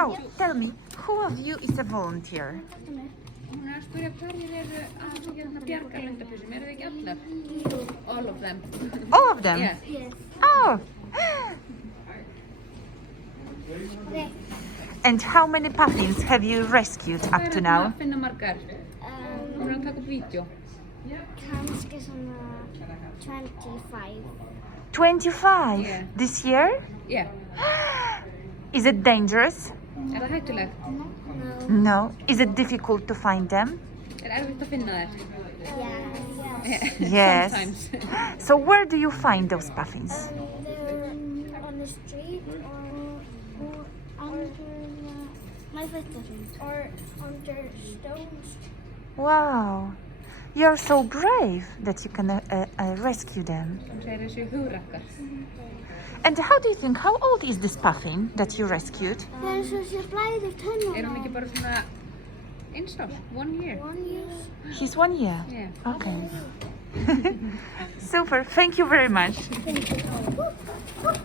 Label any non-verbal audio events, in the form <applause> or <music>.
So, tell me, who of you is a volunteer? Hún er að spyrja hverjir eru að hérna bjarga lundapysum, eru þið ekki allar? All of them. All of them? Yes. Oh! And how many puffins have you rescued up to now? Að finna margar. Um, Hún er að taka upp vídeo. kannski svona 25. 25 Yeah. this year? Yeah. <gasps> Is it dangerous? Það hættulegt? No. No. Is it difficult to find them? Erfitt að? Yes. <laughs> Yes. Sometimes. <laughs> So, where do you find those puffins? Um, they're on the street or, or under my fötter. Or under stones. Wow. You're so brave that you can uh, uh, rescue them. Hún segir þessu hugrakkar. And how do you think, how old is this puffin that you rescued? Það svo sé blæðir tönnum hún ekki bara svona eins ás? One year? One year. He's one year. Yeah. Okay. <laughs> Super. Thank you very much. Thank you.